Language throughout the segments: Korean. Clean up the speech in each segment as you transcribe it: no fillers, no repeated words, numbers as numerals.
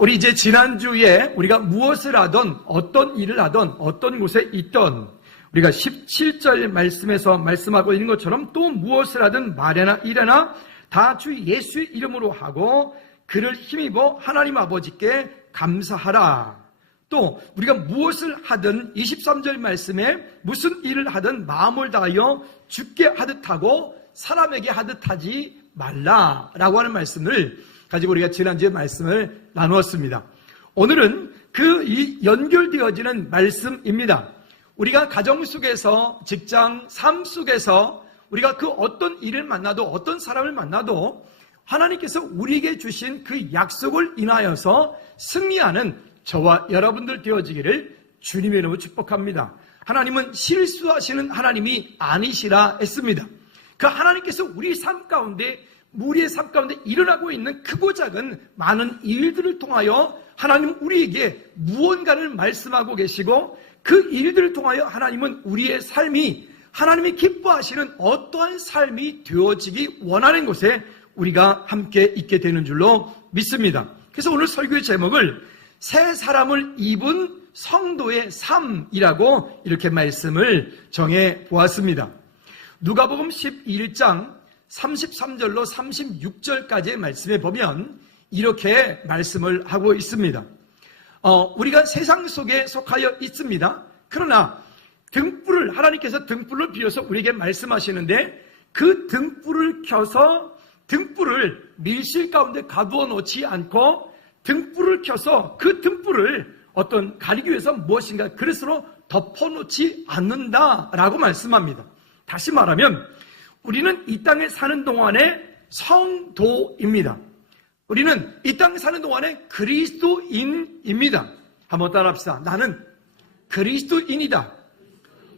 우리 이제 지난주에 우리가 무엇을 하던 어떤 일을 하던 어떤 곳에 있던 우리가 17절 말씀에서 말씀하고 있는 것처럼 또 무엇을 하든 말이나 일이나 다 주 예수의 이름으로 하고 그를 힘입어 하나님 아버지께 감사하라. 또 우리가 무엇을 하든 23절 말씀에 무슨 일을 하든 마음을 다하여 주께 하듯 하고 사람에게 하듯 하지 말라라고 하는 말씀을 가지고 우리가 지난주에 말씀을 나누었습니다. 오늘은 그 연결되어지는 말씀입니다. 우리가 가정 속에서 직장, 삶 속에서 우리가 그 어떤 일을 만나도 어떤 사람을 만나도 하나님께서 우리에게 주신 그 약속을 인하여서 승리하는 저와 여러분들 되어지기를 주님의 이름으로 축복합니다. 하나님은 실수하시는 하나님이 아니시라 했습니다. 그 하나님께서 우리 삶 가운데 우리의 삶 가운데 일어나고 있는 크고 작은 많은 일들을 통하여 하나님은 우리에게 무언가를 말씀하고 계시고 그 일들을 통하여 하나님은 우리의 삶이 하나님이 기뻐하시는 어떠한 삶이 되어지기 원하는 곳에 우리가 함께 있게 되는 줄로 믿습니다. 그래서 오늘 설교의 제목을 새 사람을 입은 성도의 삶이라고 이렇게 말씀을 정해 보았습니다. 누가복음 11장 33절로 36절까지의 말씀에 보면 이렇게 말씀을 하고 있습니다. 우리가 세상 속에 속하여 있습니다. 그러나 하나님께서 등불을 비워서 우리에게 말씀하시는데 그 등불을 켜서 등불을 밀실 가운데 가두어 놓지 않고 등불을 켜서 그 등불을 어떤 가리기 위해서 무엇인가 그릇으로 덮어놓지 않는다라고 말씀합니다. 다시 말하면 우리는 이 땅에 사는 동안에 성도입니다. 우리는 이 땅에 사는 동안에 그리스도인입니다. 한번 따라합시다. 나는 그리스도인이다.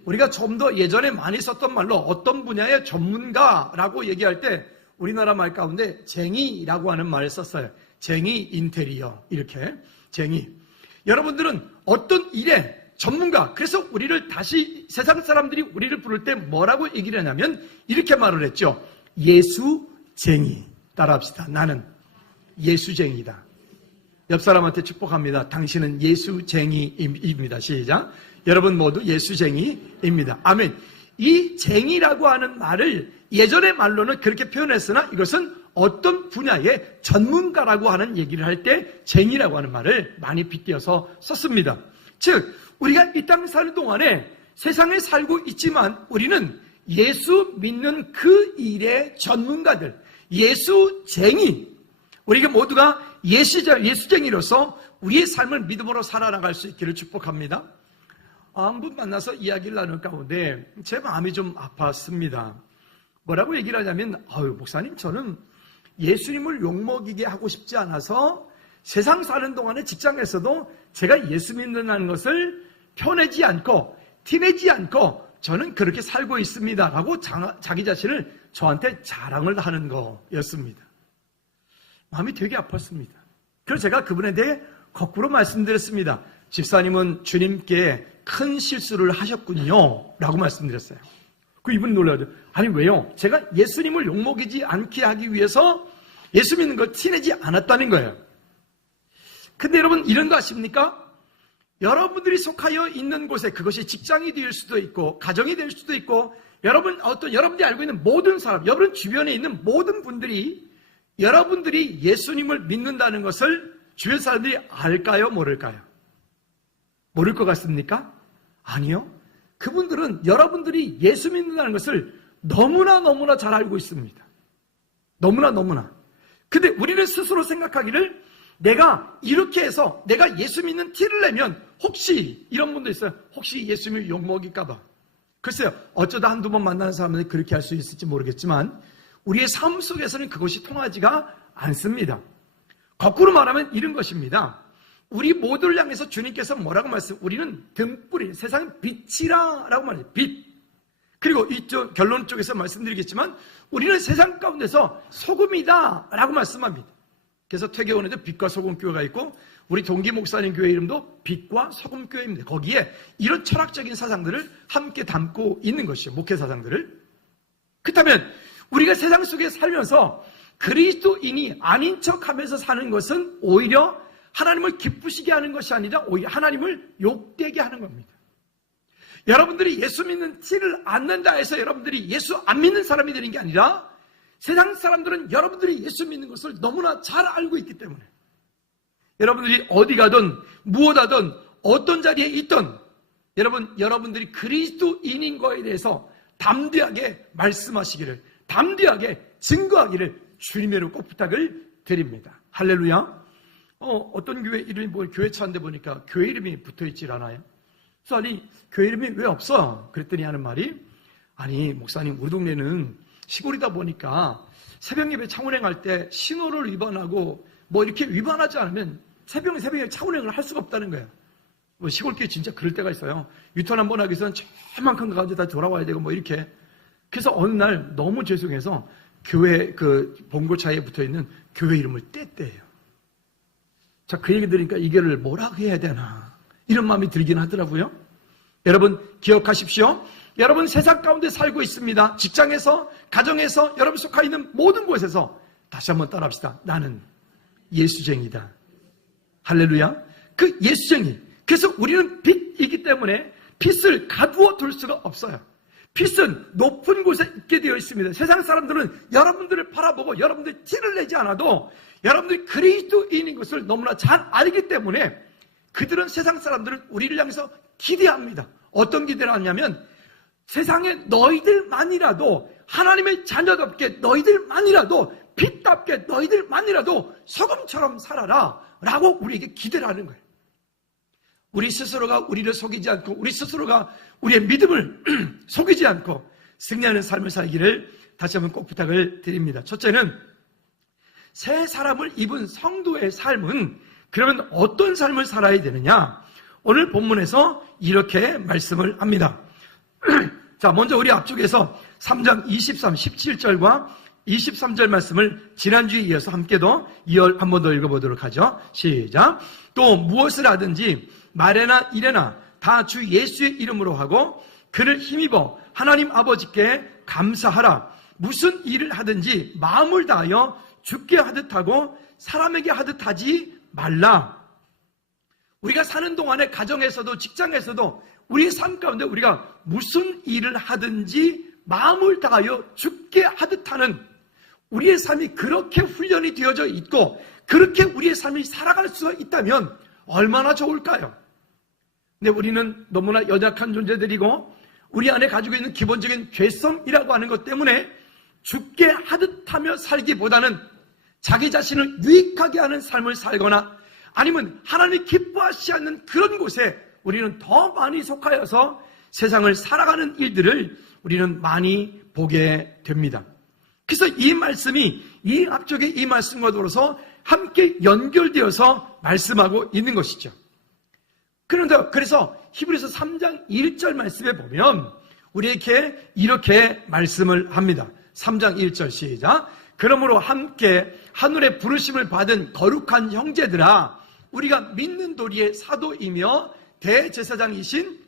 우리가 좀 더 예전에 많이 썼던 말로 어떤 분야의 전문가라고 얘기할 때 우리나라 말 가운데 쟁이라고 하는 말을 썼어요. 쟁이 인테리어 이렇게 쟁이. 여러분들은 어떤 일에 전문가. 그래서 우리를 다시 세상 사람들이 우리를 부를 때 뭐라고 얘기를 하냐면 이렇게 말을 했죠. 예수쟁이. 따라합시다. 나는 예수쟁이다. 옆 사람한테 축복합니다. 당신은 예수쟁이입니다. 시작. 여러분 모두 예수쟁이입니다. 아멘. 이 쟁이라고 하는 말을 예전의 말로는 그렇게 표현했으나 이것은 어떤 분야의 전문가라고 하는 얘기를 할 때 쟁이라고 하는 말을 많이 빗대어서 썼습니다. 즉 우리가 이 땅에 사는 동안에 세상에 살고 있지만 우리는 예수 믿는 그 일의 전문가들, 예수쟁이, 우리가 모두가 예수쟁이로서 우리의 삶을 믿음으로 살아나갈 수 있기를 축복합니다. 한 분 만나서 이야기를 나눌 가운데 제 마음이 좀 아팠습니다. 뭐라고 얘기를 하냐면 목사님 저는 예수님을 욕먹이게 하고 싶지 않아서 세상 사는 동안에 직장에서도 제가 예수 믿는다는 것을 펴내지 않고 티내지 않고 저는 그렇게 살고 있습니다 라고 자기 자신을 저한테 자랑을 하는 거였습니다. 마음이 되게 아팠습니다. 그래서 제가 그분에 대해 거꾸로 말씀드렸습니다. 집사님은 주님께 큰 실수를 하셨군요 라고 말씀드렸어요. 그 이분이 놀라죠. 아니 왜요? 제가 예수님을 욕먹이지 않게 하기 위해서 예수 믿는 걸 티내지 않았다는 거예요. 근데 여러분 이런 거 아십니까? 여러분들이 속하여 있는 곳에 그것이 직장이 될 수도 있고 가정이 될 수도 있고 여러분들이 알고 있는 모든 사람, 여러분 주변에 있는 모든 분들이 여러분들이 예수님을 믿는다는 것을 주변 사람들이 알까요? 모를까요? 모를 것 같습니까? 아니요. 그분들은 여러분들이 예수 믿는다는 것을 너무나 잘 알고 있습니다. 너무나. 근데 우리는 스스로 생각하기를 내가 이렇게 해서 내가 예수 믿는 티를 내면 혹시 이런 분도 있어요. 혹시 예수님을 욕먹일까 봐. 글쎄요. 어쩌다 한두 번 만나는 사람은 그렇게 할 수 있을지 모르겠지만 우리의 삶 속에서는 그것이 통하지가 않습니다. 거꾸로 말하면 이런 것입니다. 우리 모두를 향해서 주님께서 뭐라고 우리는 등불이 세상의 빛이라고 말해요. 빛. 그리고 이쪽 결론 쪽에서 말씀드리겠지만 우리는 세상 가운데서 소금이다 라고 말씀합니다. 그래서 퇴계원에도 빛과 소금 교회가 있고 우리 동기 목사님 교회 이름도 빛과 소금 교회입니다. 거기에 이런 철학적인 사상들을 함께 담고 있는 것이죠. 목회 사상들을. 그렇다면 우리가 세상 속에 살면서 그리스도인이 아닌 척하면서 사는 것은 오히려 하나님을 기쁘시게 하는 것이 아니라 오히려 하나님을 욕되게 하는 겁니다. 여러분들이 예수 믿는 티를 안 낸다 해서 여러분들이 예수 안 믿는 사람이 되는 게 아니라 세상 사람들은 여러분들이 예수 믿는 것을 너무나 잘 알고 있기 때문에 여러분들이 어디 가든 무엇 하든 어떤 자리에 있든 여러분들이 그리스도인인 거에 대해서 담대하게 말씀하시기를, 담대하게 증거하기를 주님의 이름으로 꼭 부탁을 드립니다. 할렐루야. 어떤 교회 이름이 교회 찾는데 보니까 교회 이름이 붙어있질 않아요. 그래서 아니 교회 이름이 왜 없어? 그랬더니 하는 말이, 아니 목사님 우리 동네는 시골이다 보니까 새벽 예배 창운행할 때 신호를 위반하고 이렇게 위반하지 않으면 새벽에 창운행을 할 수가 없다는 거예요. 시골길 진짜 그럴 때가 있어요. 유턴 한번 하기 위해서는 저만큼 가가지고 다 돌아와야 되고 이렇게. 그래서 어느 날 너무 죄송해서 교회 그 봉고차에 붙어있는 교회 이름을 뗐대요. 자, 그 얘기 들으니까 이거를 뭐라고 해야 되나 이런 마음이 들긴 하더라고요. 여러분 기억하십시오. 여러분 세상 가운데 살고 있습니다. 직장에서, 가정에서, 여러분 속해 있는 모든 곳에서 다시 한번 따라합시다. 나는 예수쟁이다. 할렐루야. 그 예수쟁이. 그래서 우리는 빛이기 때문에 빛을 가두어 둘 수가 없어요. 빛은 높은 곳에 있게 되어 있습니다. 세상 사람들은 여러분들을 바라보고 여러분들이 티를 내지 않아도 여러분들이 그리스도인인 것을 너무나 잘 알기 때문에 그들은, 세상 사람들은 우리를 향해서 기대합니다. 어떤 기대를 하냐면 세상에 너희들만이라도 하나님의 자녀답게 너희들만이라도 빛답게 너희들만이라도 소금처럼 살아라 라고 우리에게 기대를 하는 거예요. 우리 스스로가 우리를 속이지 않고 우리 스스로가 우리의 믿음을 속이지 않고 승리하는 삶을 살기를 다시 한번 꼭 부탁을 드립니다. 첫째는 새 사람을 입은 성도의 삶은 그러면 어떤 삶을 살아야 되느냐? 오늘 본문에서 이렇게 말씀을 합니다. 자, 먼저 우리 앞쪽에서 3장 23, 17절과 23절 말씀을 지난주에 이어서 함께도 한 번 더 읽어보도록 하죠. 시작. 또 무엇을 하든지 말에나 이래나 다 주 예수의 이름으로 하고 그를 힘입어 하나님 아버지께 감사하라. 무슨 일을 하든지 마음을 다하여 주께 하듯 하고 사람에게 하듯 하지 말라. 우리가 사는 동안에 가정에서도 직장에서도 우리의 삶 가운데 우리가 무슨 일을 하든지 마음을 다하여 주께 하듯 하는 우리의 삶이 그렇게 훈련이 되어져 있고 그렇게 우리의 삶이 살아갈 수 있다면 얼마나 좋을까요? 근데 우리는 너무나 연약한 존재들이고 우리 안에 가지고 있는 기본적인 죄성이라고 하는 것 때문에 주께 하듯 하며 살기보다는 자기 자신을 유익하게 하는 삶을 살거나 아니면 하나님이 기뻐하시지 않는 그런 곳에 우리는 더 많이 속하여서 세상을 살아가는 일들을 우리는 많이 보게 됩니다. 그래서 이 말씀이 이 앞쪽에 이 말씀과 더불어서 함께 연결되어서 말씀하고 있는 것이죠. 그런데 그래서 히브리서 3장 1절 말씀에 보면 우리에게 이렇게 말씀을 합니다. 3장 1절 시작. 그러므로 함께 하늘의 부르심을 받은 거룩한 형제들아, 우리가 믿는 도리의 사도이며 대제사장이신,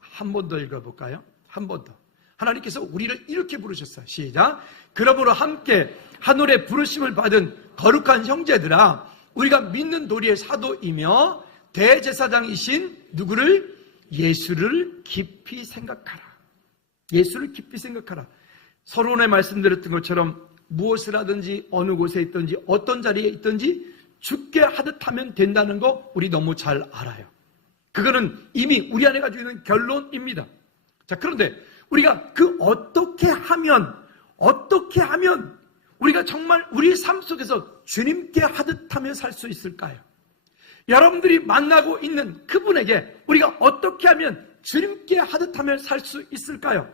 한 번 더 읽어볼까요? 한 번 더. 하나님께서 우리를 이렇게 부르셨어요. 시작. 그러므로 함께 하늘의 부르심을 받은 거룩한 형제들아, 우리가 믿는 도리의 사도이며 대제사장이신 누구를? 예수를 깊이 생각하라. 예수를 깊이 생각하라. 서론에 말씀드렸던 것처럼 무엇을 하든지 어느 곳에 있든지 어떤 자리에 있든지 주께 하듯 하면 된다는 거 우리 너무 잘 알아요. 그거는 이미 우리 안에 가지고 있는 결론입니다. 자, 그런데 우리가 어떻게 하면 우리가 정말 우리 삶 속에서 주님께 하듯 하며 살 수 있을까요? 여러분들이 만나고 있는 그분에게 우리가 어떻게 하면 주님께 하듯 하며 살 수 있을까요?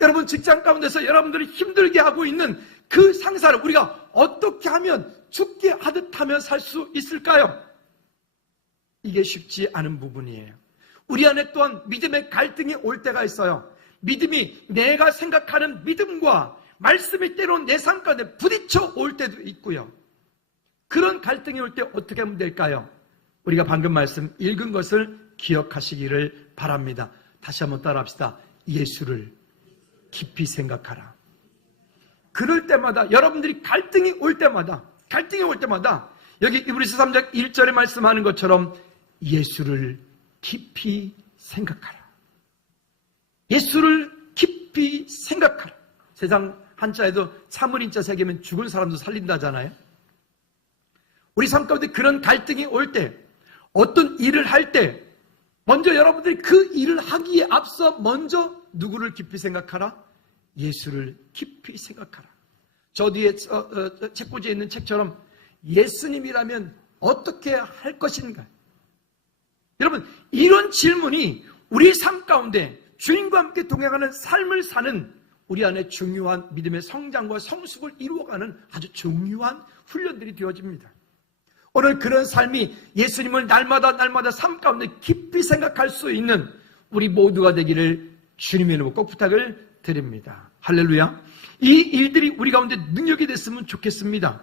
여러분 직장 가운데서 여러분들이 힘들게 하고 있는 그 상사를 우리가 어떻게 하면 주께 하듯 하며 살 수 있을까요? 이게 쉽지 않은 부분이에요. 우리 안에 또한 믿음의 갈등이 올 때가 있어요. 믿음이 내가 생각하는 믿음과 말씀이 때로는 내 삶 가운데 부딪혀 올 때도 있고요. 그런 갈등이 올 때 어떻게 하면 될까요? 우리가 방금 말씀 읽은 것을 기억하시기를 바랍니다. 다시 한번 따라합시다. 예수를 깊이 생각하라. 그럴 때마다 여러분들이 갈등이 올 때마다 여기 이브리서 3장 1절에 말씀하는 것처럼 예수를 깊이 생각하라. 예수를 깊이 생각하라. 세상 한자에도 참을인자 새기면 죽은 사람도 살린다잖아요. 우리 삶 가운데 그런 갈등이 올 때, 어떤 일을 할 때 먼저 여러분들이 그 일을 하기에 앞서 먼저 누구를 깊이 생각하라? 예수를 깊이 생각하라. 저 뒤에 책꽂이에 있는 책처럼 예수님이라면 어떻게 할 것인가? 여러분, 이런 질문이 우리 삶 가운데 주님과 함께 동행하는 삶을 사는 우리 안에 중요한 믿음의 성장과 성숙을 이루어가는 아주 중요한 훈련들이 되어집니다. 오늘 그런 삶이 예수님을 날마다 삶 가운데 깊이 생각할 수 있는 우리 모두가 되기를 주님의 이름으로 꼭 부탁을 드립니다. 할렐루야. 이 일들이 우리 가운데 능력이 됐으면 좋겠습니다.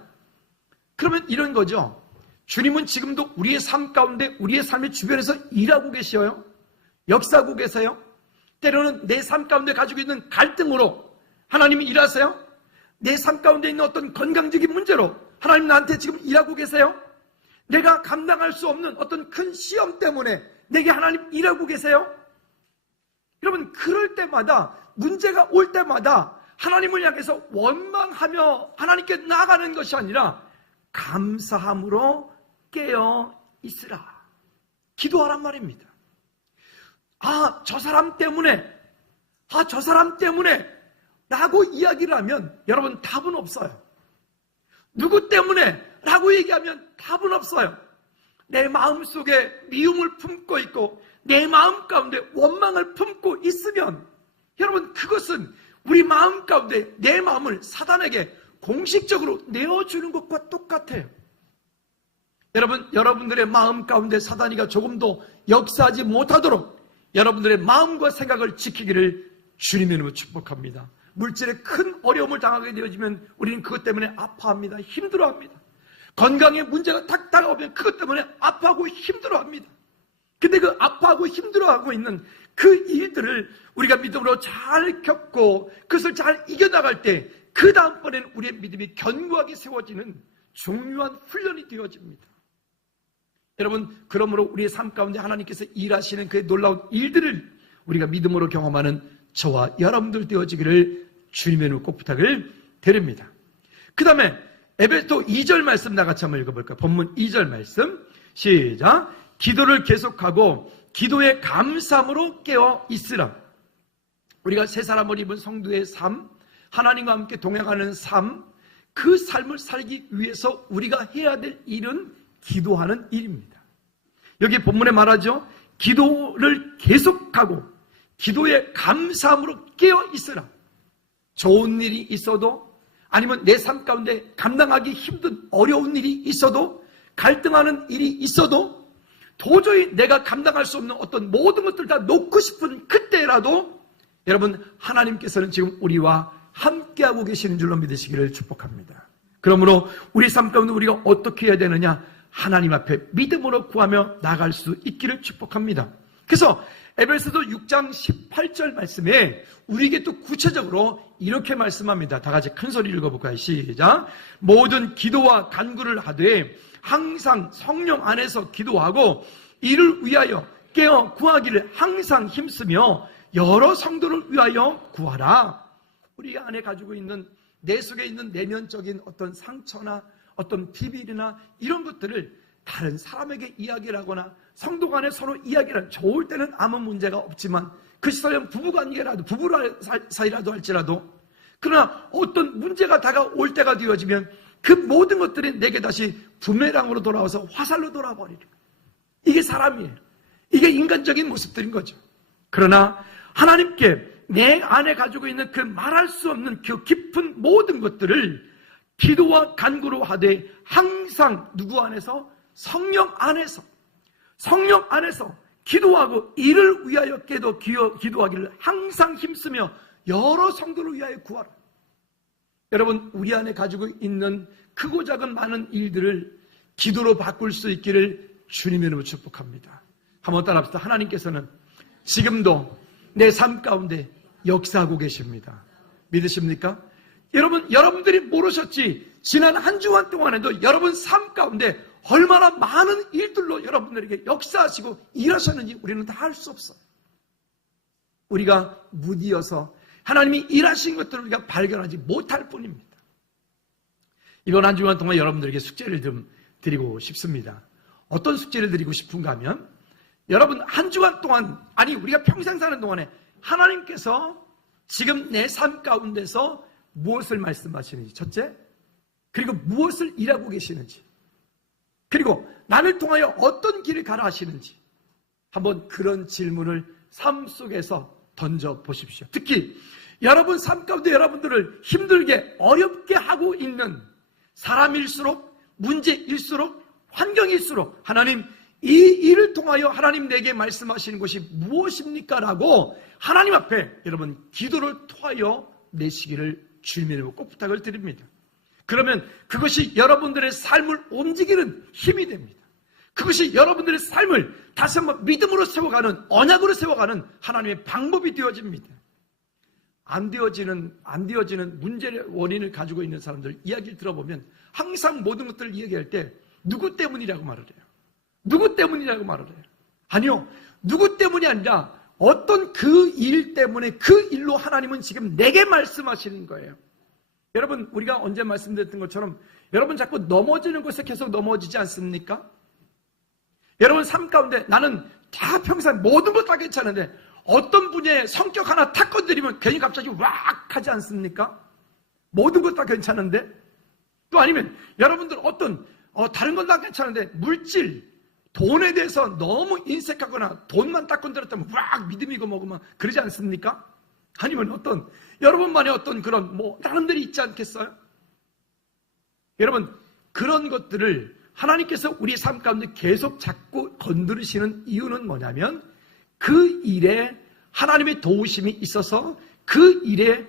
그러면 이런 거죠. 주님은 지금도 우리의 삶 가운데 우리의 삶의 주변에서 일하고 계셔요. 역사하고 계세요. 때로는 내 삶 가운데 가지고 있는 갈등으로 하나님이 일하세요. 내 삶 가운데 있는 어떤 건강적인 문제로 하나님 나한테 지금 일하고 계세요. 내가 감당할 수 없는 어떤 큰 시험 때문에 내게 하나님 일하고 계세요. 여러분, 그럴 때마다, 문제가 올 때마다 하나님을 향해서 원망하며 하나님께 나아가는 것이 아니라 감사함으로 깨어 있으라. 기도하란 말입니다. 저 사람 때문에 라고 이야기를 하면 여러분 답은 없어요. 누구 때문에 라고 얘기하면 답은 없어요. 내 마음속에 미움을 품고 있고 내 마음 가운데 원망을 품고 있으면 여러분, 그것은 우리 마음 가운데 내 마음을 사단에게 공식적으로 내어주는 것과 똑같아요. 여러분, 여러분들의 마음 가운데 사단이가 조금도 역사하지 못하도록 여러분들의 마음과 생각을 지키기를 주님의 이름으로 축복합니다. 물질에 큰 어려움을 당하게 되어지면 우리는 그것 때문에 아파합니다. 힘들어합니다. 건강에 문제가 탁 다가오면 그것 때문에 아파하고 힘들어합니다. 근데 그 아파하고 힘들어하고 있는 그 일들을 우리가 믿음으로 잘 겪고 그것을 잘 이겨나갈 때 그 다음번에는 우리의 믿음이 견고하게 세워지는 중요한 훈련이 되어집니다. 여러분, 그러므로 우리의 삶 가운데 하나님께서 일하시는 그 놀라운 일들을 우리가 믿음으로 경험하는 저와 여러분들 되어지기를 주님의 이름으로 꼭 부탁을 드립니다. 그 다음에 에베소 2절 말씀 나같이 한번 읽어볼까요? 본문 2절 말씀 시작. 기도를 계속하고 기도의 감사함으로 깨어 있으라. 우리가 새 사람을 입은 성도의 삶, 하나님과 함께 동행하는 삶, 그 삶을 살기 위해서 우리가 해야 될 일은 기도하는 일입니다. 여기 본문에 말하죠. 기도를 계속하고 기도의 감사함으로 깨어 있으라. 좋은 일이 있어도 아니면 내 삶 가운데 감당하기 힘든 어려운 일이 있어도 갈등하는 일이 있어도 도저히 내가 감당할 수 없는 어떤 모든 것들 다 놓고 싶은 그때라도 여러분, 하나님께서는 지금 우리와 함께하고 계시는 줄로 믿으시기를 축복합니다. 그러므로 우리 삶 가운데 우리가 어떻게 해야 되느냐? 하나님 앞에 믿음으로 구하며 나갈 수 있기를 축복합니다. 그래서 에베소서 6장 18절 말씀에 우리에게 또 구체적으로 이렇게 말씀합니다. 다 같이 큰 소리 읽어볼까요? 시작. 모든 기도와 간구를 하되 항상 성령 안에서 기도하고 이를 위하여 깨어 구하기를 항상 힘쓰며 여러 성도를 위하여 구하라. 우리 안에 가지고 있는 내 속에 있는 내면적인 어떤 상처나 어떤 비밀이나 이런 것들을 다른 사람에게 이야기를 하거나 성도 간에 서로 이야기를 하면 좋을 때는 아무 문제가 없지만 그것이 설령 부부관계라도 부부 사이라도 할지라도 그러나 어떤 문제가 다가올 때가 되어지면 그 모든 것들이 내게 다시 부메랑으로 돌아와서 화살로 돌아버리는 거예요. 이게 사람이에요. 이게 인간적인 모습들인 거죠. 그러나 하나님께 내 안에 가지고 있는 그 말할 수 없는 그 깊은 모든 것들을 기도와 간구로 하되 항상 누구 안에서? 성령 안에서 기도하고 이를 위하여 기도하기를 항상 힘쓰며 여러 성도를 위하여 구하라. 여러분, 우리 안에 가지고 있는 크고 작은 많은 일들을 기도로 바꿀 수 있기를 주님의 이름으로 축복합니다. 한번 따라합시다. 하나님께서는 지금도 내 삶 가운데 역사하고 계십니다. 믿으십니까? 여러분들이 모르셨지 지난 한 주간 동안에도 여러분 삶 가운데 얼마나 많은 일들로 여러분들에게 역사하시고 일하셨는지 우리는 다 알 수 없어요. 우리가 무디어서 하나님이 일하신 것들을 우리가 발견하지 못할 뿐입니다. 이번 한 주간 동안 여러분들에게 숙제를 좀 드리고 싶습니다. 어떤 숙제를 드리고 싶은가 하면 여러분 한 주간 동안, 아니 우리가 평생 사는 동안에 하나님께서 지금 내 삶 가운데서 무엇을 말씀하시는지, 첫째, 그리고 무엇을 일하고 계시는지, 그리고 나를 통하여 어떤 길을 가라 하시는지 한번 그런 질문을 삶 속에서 던져보십시오. 특히 여러분 삶 가운데 여러분들을 힘들게 어렵게 하고 있는 사람일수록, 문제일수록, 환경일수록 하나님 이 일을 통하여 하나님 내게 말씀하시는 것이 무엇입니까? 라고 하나님 앞에 여러분 기도를 통하여 내시기를 주님으로 꼭 부탁을 드립니다. 그러면 그것이 여러분들의 삶을 움직이는 힘이 됩니다. 그것이 여러분들의 삶을 다시 한번 믿음으로 세워가는, 언약으로 세워가는 하나님의 방법이 되어집니다. 안 되어지는 문제의 원인을 가지고 있는 사람들 이야기를 들어보면 항상 모든 것들을 이야기할 때 누구 때문이라고 말을 해요. 누구 때문이라고 말을 해요. 아니요, 누구 때문이 아니라 어떤 그 일 때문에 그 일로 하나님은 지금 내게 말씀하시는 거예요. 여러분, 우리가 언제 말씀드렸던 것처럼 여러분 자꾸 넘어지는 곳에 계속 넘어지지 않습니까? 여러분 삶 가운데 나는 다 평생 모든 것 다 괜찮은데 어떤 분야의 성격 하나 탁 건드리면 괜히 갑자기 왁 하지 않습니까? 모든 것 다 괜찮은데? 또 아니면 여러분들 다른 건 다 괜찮은데 물질, 돈에 대해서 너무 인색하거나 돈만 딱 건드렸다면 왁 믿음 이고 먹으면 그러지 않습니까? 아니면 여러분만의 그런 다른들이 있지 않겠어요? 여러분 그런 것들을 하나님께서 우리 삶 가운데 계속 자꾸 건드리시는 이유는 뭐냐면 그 일에 하나님의 도우심이 있어서 그 일에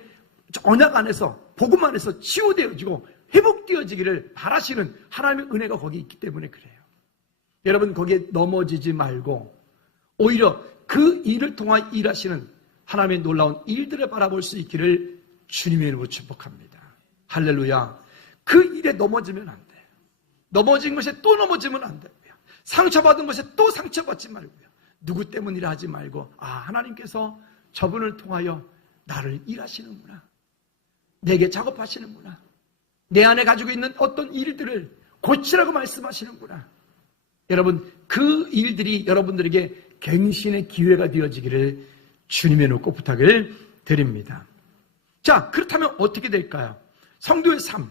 언약 안에서 복음 안에서 치유되어지고 회복되어지기를 바라시는 하나님의 은혜가 거기 있기 때문에 그래요. 여러분 거기에 넘어지지 말고 오히려 그 일을 통해 일하시는 하나님의 놀라운 일들을 바라볼 수 있기를 주님의 이름으로 축복합니다. 할렐루야. 그 일에 넘어지면 안 돼요. 넘어진 것에 또 넘어지면 안 돼요. 상처받은 것에 또 상처받지 말고요. 누구 때문이라 하지 말고 하나님께서 저분을 통하여 나를 일하시는구나. 내게 작업하시는구나. 내 안에 가지고 있는 어떤 일들을 고치라고 말씀하시는구나. 여러분 그 일들이 여러분들에게 갱신의 기회가 되어지기를 주님의 이름으로 꼭 부탁을 드립니다. 자, 그렇다면 어떻게 될까요? 성도의 삶.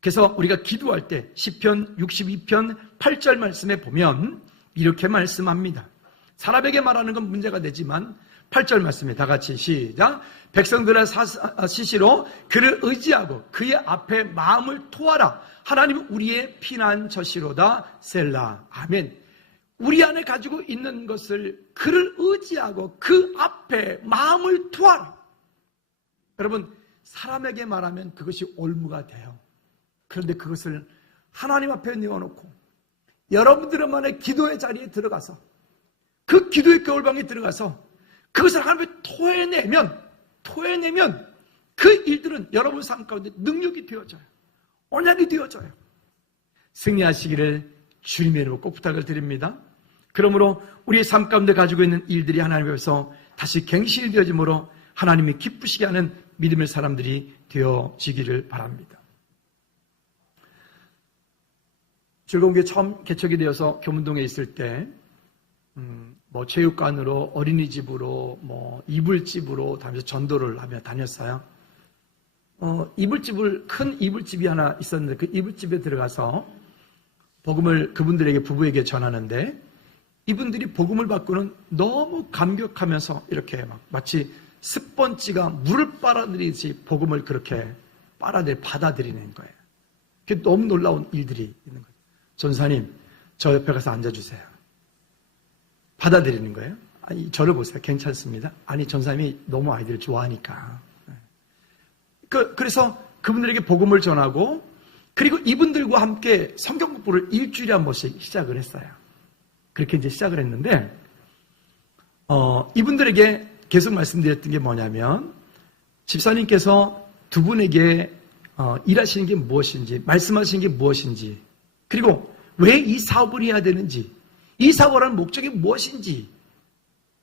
그래서 우리가 기도할 때 시편 62편 8절 말씀에 보면 이렇게 말씀합니다. 사람에게 말하는 건 문제가 되지만 8절 말씀에 다 같이 시작. 백성들의 시시로 그를 의지하고 그의 앞에 마음을 토하라. 하나님은 우리의 피난처시로다. 셀라. 아멘. 우리 안에 가지고 있는 것을 그를 의지하고 그 앞에 마음을 토하라. 여러분 사람에게 말하면 그것이 올무가 돼요. 그런데 그것을 하나님 앞에 내어놓고 여러분들만의 기도의 자리에 들어가서 그 기도의 겨울방에 들어가서 그것을 하나님께 토해내면 그 일들은 여러분 삶 가운데 능력이 되어져요. 언약이 되어져요. 승리하시기를 주님의 이름으로 꼭 부탁을 드립니다. 그러므로 우리의 삶 가운데 가지고 있는 일들이 하나님 앞에서 다시 갱신이 되어짐으로 하나님이 기쁘시게 하는 믿음의 사람들이 되어지기를 바랍니다. 즐거운교회 처음 개척이 되어서 교문동에 있을 때 체육관으로 어린이집으로 이불집으로 다니면서 전도를 하며 다녔어요. 큰 이불집이 하나 있었는데 그 이불집에 들어가서 복음을 그분들에게 부부에게 전하는데 이분들이 복음을 받고는 너무 감격하면서 이렇게 마치 스펀지가 물을 빨아들이듯이 복음을 그렇게 받아들이는 거예요. 그게 너무 놀라운 일들이 있는 거예요. 전사님, 저 옆에 가서 앉아주세요. 받아들이는 거예요. 아니, 저를 보세요. 괜찮습니다. 아니, 전사님이 너무 아이들을 좋아하니까. 그래서 그분들에게 복음을 전하고 그리고 이분들과 함께 성경 공부를 일주일에 한 번씩 시작을 했어요. 그렇게 이제 시작을 했는데 이분들에게 계속 말씀드렸던 게 뭐냐면 집사님께서 두 분에게 일하시는 게 무엇인지, 말씀하시는 게 무엇인지, 그리고 왜 이 사업을 해야 되는지, 이 사업을 하는 목적이 무엇인지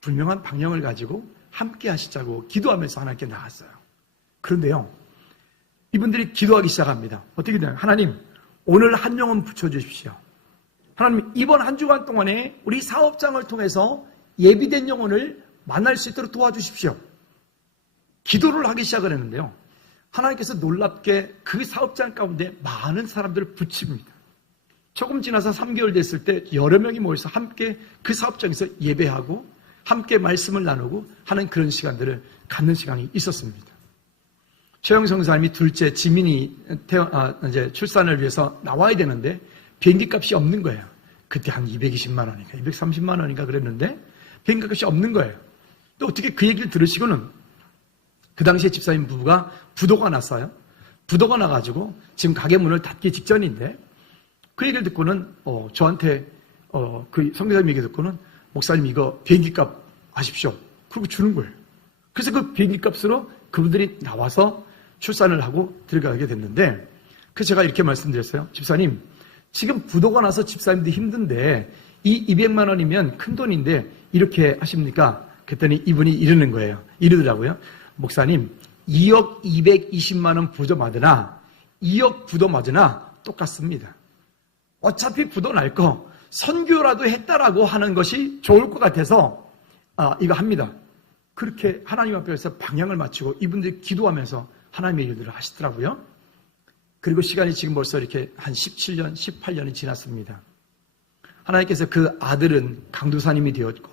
분명한 방향을 가지고 함께 하시자고 기도하면서 하나님께 나갔어요. 그런데요, 이분들이 기도하기 시작합니다. 어떻게 되나요? 하나님, 오늘 한 영혼 붙여주십시오. 하나님, 이번 한 주간 동안에 우리 사업장을 통해서 예비된 영혼을 만날 수 있도록 도와주십시오. 기도를 하기 시작을 했는데요, 하나님께서 놀랍게 그 사업장 가운데 많은 사람들을 붙입니다. 조금 지나서 3개월 됐을 때 여러 명이 모여서 함께 그 사업장에서 예배하고 함께 말씀을 나누고 하는 그런 시간들을 갖는 시간이 있었습니다. 최영성 사님이 둘째 지민이 이제 출산을 위해서 나와야 되는데 비행기 값이 없는 거예요. 그때 한 220만 원인가 230만 원인가 그랬는데 비행기 값이 없는 거예요. 또 어떻게 그 얘기를 들으시고는 그 당시에 집사님 부부가 부도가 났어요. 부도가 나가지고 지금 가게 문을 닫기 직전인데 그 얘기를 듣고는 저한테 그 선교사님 얘기 듣고는 목사님 이거 비행기 값 하십시오. 그리고 주는 거예요. 그래서 그 비행기 값으로 그분들이 나와서 출산을 하고 들어가게 됐는데, 그래서 제가 이렇게 말씀드렸어요. 집사님, 지금 부도가 나서 집사님도 힘든데 이 200만 원이면 큰 돈인데 이렇게 하십니까? 그랬더니 이분이 이러더라고요. 목사님, 2억 220만 원 부도 맞으나 2억 부도 맞으나 똑같습니다. 어차피 부도 날 거 선교라도 했다라고 하는 것이 좋을 것 같아서 이거 합니다. 그렇게 하나님 앞에서 방향을 맞추고 이분들이 기도하면서 하나님의 일들을 하시더라고요. 그리고 시간이 지금 벌써 이렇게 한 17년, 18년이 지났습니다. 하나님께서 그 아들은 강도사님이 되었고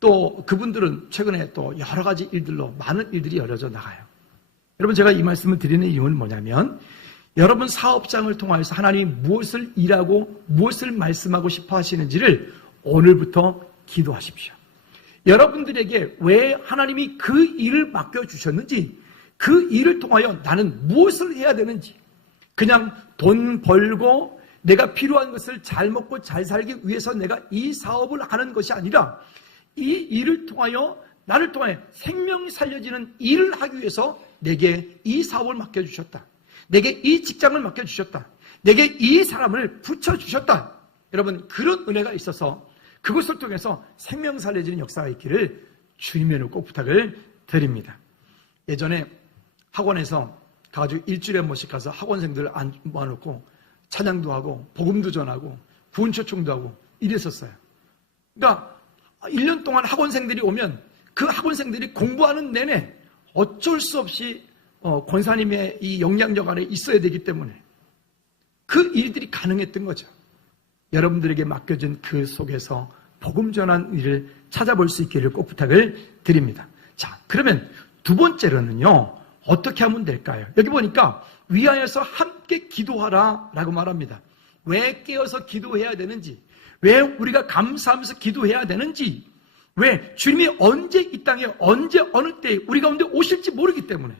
또 그분들은 최근에 또 여러 가지 일들로 많은 일들이 열어져 나가요. 여러분, 제가 이 말씀을 드리는 이유는 뭐냐면, 여러분 사업장을 통해서 하나님이 무엇을 일하고 무엇을 말씀하고 싶어 하시는지를 오늘부터 기도하십시오. 여러분들에게 왜 하나님이 그 일을 맡겨주셨는지, 그 일을 통하여 나는 무엇을 해야 되는지, 그냥 돈 벌고 내가 필요한 것을 잘 먹고 잘 살기 위해서 내가 이 사업을 하는 것이 아니라 이 일을 통하여 나를 통해 생명이 살려지는 일을 하기 위해서 내게 이 사업을 맡겨주셨다. 내게 이 직장을 맡겨주셨다. 내게 이 사람을 붙여주셨다. 여러분, 그런 은혜가 있어서 그것을 통해서 생명 살려지는 역사가 있기를 주님의 꼭 부탁을 드립니다. 예전에 학원에서 가가지고 일주일에 한 번씩 가서 학원생들을 모아놓고 찬양도 하고 복음도 전하고 구원초청도 하고 이랬었어요. 그러니까 1년 동안 학원생들이 오면 그 학원생들이 공부하는 내내 어쩔 수 없이 권사님의 이 영향력 안에 있어야 되기 때문에 그 일들이 가능했던 거죠. 여러분들에게 맡겨진 그 속에서 복음 전한 일을 찾아볼 수 있기를 꼭 부탁을 드립니다. 자, 그러면 두 번째로는요, 어떻게 하면 될까요? 여기 보니까 위하여서 함께 기도하라 라고 말합니다. 왜 깨어서 기도해야 되는지, 왜 우리가 감사하면서 기도해야 되는지, 왜 주님이 언제 이 땅에 언제 어느 때에 우리 가운데 오실지 모르기 때문에.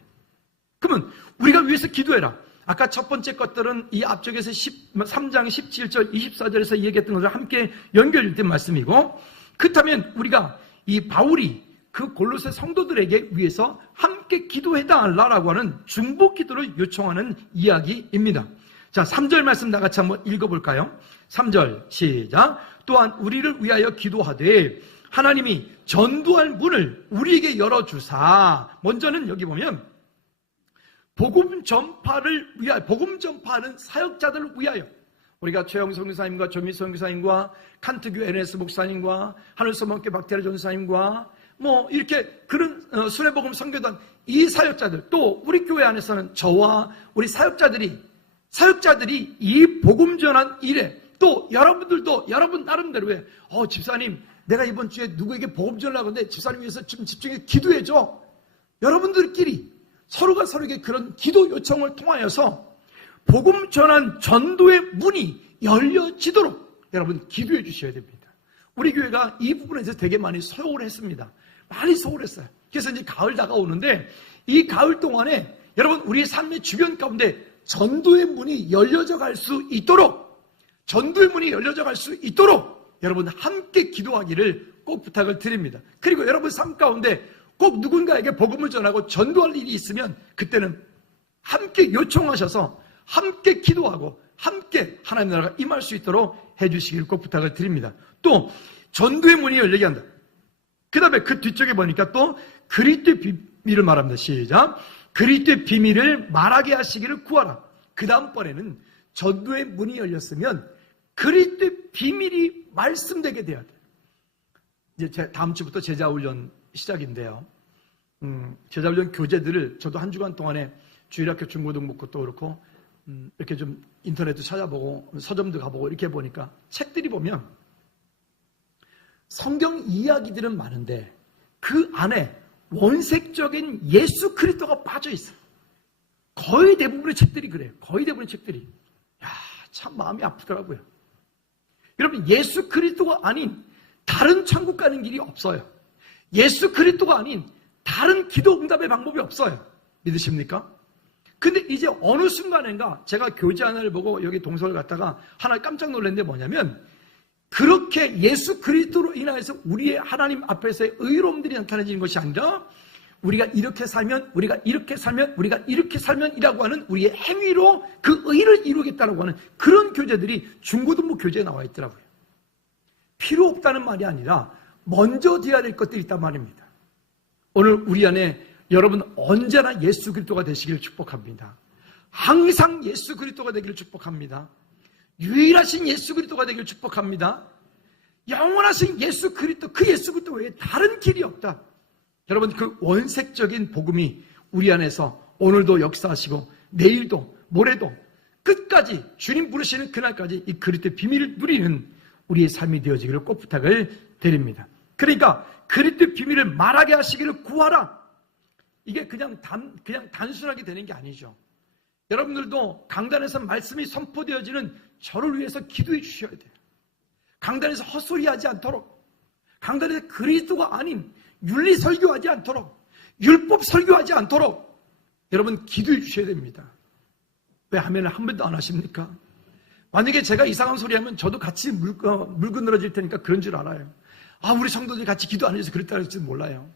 그러면 우리가 위해서 기도해라. 아까 첫 번째 것들은 이 앞쪽에서 3장 17절 24절에서 얘기했던 것을 함께 연결된 말씀이고, 그렇다면 우리가 이 바울이 그 골로새 성도들에게 위해서 함께 기도해달라고 하는 중보 기도를 요청하는 이야기입니다. 자, 3절 말씀 다 같이 한번 읽어볼까요? 3절 시작. 또한 우리를 위하여 기도하되 하나님이 전도할 문을 우리에게 열어주사. 먼저는 여기 보면 복음 전파를 위하여, 복음 전파하는 사역자들을 위하여, 우리가 최영성 교사님과 조미성 교사님과 칸트교 NS 목사님과 하늘소망교 박태라 전사님과 이렇게 그런 순회복음 선교단 이 사역자들, 또 우리 교회 안에서는 저와 우리 사역자들이 이 복음 전한 일에, 또 여러분들도 여러분 나름대로의 집사님 내가 이번 주에 누구에게 복음 전하려고 하는데 집사님 위해서 좀 집중해서 기도해줘. 여러분들끼리 서로가 서로에게 그런 기도 요청을 통하여서 복음 전한 전도의 문이 열려지도록 여러분 기도해 주셔야 됩니다. 우리 교회가 이 부분에서 되게 많이 소홀했습니다. 많이 소홀했어요. 그래서 이제 가을 다가오는데 이 가을 동안에 여러분 우리의 삶의 주변 가운데 전도의 문이 열려져 갈 수 있도록, 전도의 문이 열려져 갈 수 있도록 여러분 함께 기도하기를 꼭 부탁을 드립니다. 그리고 여러분 삶 가운데 꼭 누군가에게 복음을 전하고 전도할 일이 있으면 그때는 함께 요청하셔서 함께 기도하고 함께 하나님 나라가 임할 수 있도록 해주시길 꼭 부탁을 드립니다. 또 전도의 문이 열리게 한다. 그 다음에 그 뒤쪽에 보니까 또 그리스도의 비밀을 말합니다. 시작. 그리스도의 비밀을 말하게 하시기를 구하라. 그 다음번에는 전도의 문이 열렸으면 그리스도의 비밀이 말씀되게 돼야 돼요. 이제 다음 주부터 제자훈련 시작인데요. 제자훈련 교재들을 저도 한 주간 동안에 주일학교 중고등부것도 그렇고 이렇게 좀 인터넷도 찾아보고 서점도 가보고 이렇게 보니까 책들이 보면 성경 이야기들은 많은데 그 안에 원색적인 예수 그리스도가 빠져 있어요. 거의 대부분의 책들이 그래요. 거의 대부분의 책들이. 참 마음이 아프더라고요. 여러분, 예수 그리스도가 아닌 다른 천국 가는 길이 없어요. 예수 그리스도가 아닌 다른 기도 응답의 방법이 없어요. 믿으십니까? 근데 이제 어느 순간인가 제가 교재 하나를 보고 여기 동서를 갔다가 하나 깜짝 놀랐는데 뭐냐면 그렇게 예수 그리스도로 인하여서 우리의 하나님 앞에서의 의로움들이 나타나지는 것이 아니라 우리가 이렇게 살면, 우리가 이렇게 살면, 우리가 이렇게 살면이라고 하는 우리의 행위로 그 의를 이루겠다라고 하는 그런 교재들이 중고등부 교재에 나와 있더라고요. 필요 없다는 말이 아니라 먼저 돼야 될 것들이 있단 말입니다. 오늘 우리 안에 여러분 언제나 예수 그리스도가 되시기를 축복합니다. 항상 예수 그리스도가 되기를 축복합니다. 유일하신 예수 그리스도가 되기를 축복합니다. 영원하신 예수 그리스도, 그 예수 그리스도 외에 다른 길이 없다. 여러분, 그 원색적인 복음이 우리 안에서 오늘도 역사하시고 내일도 모레도 끝까지 주님 부르시는 그날까지 이 그리스도의 비밀을 누리는 우리의 삶이 되어지기를 꼭 부탁을 드립니다. 그러니까 그리스도의 비밀을 말하게 하시기를 구하라. 이게 그냥 단순하게 되는 게 아니죠. 여러분들도 강단에서 말씀이 선포되어지는 저를 위해서 기도해 주셔야 돼요. 강단에서 헛소리하지 않도록, 강단에서 그리스도가 아닌 윤리 설교하지 않도록, 율법 설교하지 않도록 여러분 기도해 주셔야 됩니다. 왜 하면 한 번도 안 하십니까? 만약에 제가 이상한 소리 하면 저도 같이 물고 늘어질 테니까 그런 줄 알아요. 우리 성도들이 같이 기도 안 해서 그랬다 할지도 몰라요.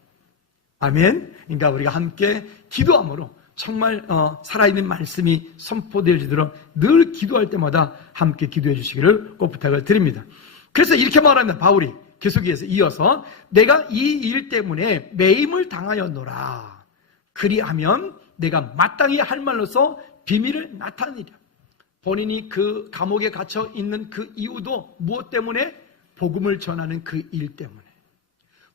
아멘. 그러니까 우리가 함께 기도함으로 정말 살아있는 말씀이 선포되어지도록 늘 기도할 때마다 함께 기도해 주시기를 꼭 부탁을 드립니다. 그래서 이렇게 말합니다. 바울이 계속해서 이어서 내가 이 일 때문에 매임을 당하였노라. 그리하면 내가 마땅히 할 말로서 비밀을 나타내리라. 본인이 그 감옥에 갇혀 있는 그 이유도 무엇 때문에? 복음을 전하는 그 일 때문에.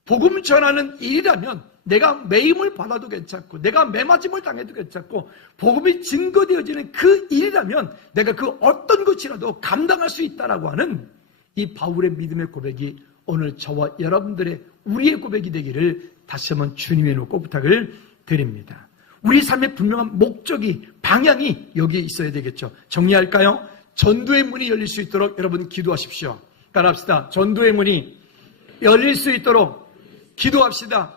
복음 전하는 일이라면 내가 매임을 받아도 괜찮고 내가 매맞음을 당해도 괜찮고 복음이 증거되어지는 그 일이라면 내가 그 어떤 것이라도 감당할 수 있다라고 하는 이 바울의 믿음의 고백이 오늘 저와 여러분들의 우리의 고백이 되기를 다시 한번 주님의 이름으로 꼭 부탁을 드립니다. 우리 삶의 분명한 목적이, 방향이 여기에 있어야 되겠죠. 정리할까요? 전도의 문이 열릴 수 있도록 여러분 기도하십시오. 따라합시다. 전도의 문이 열릴 수 있도록 기도합시다.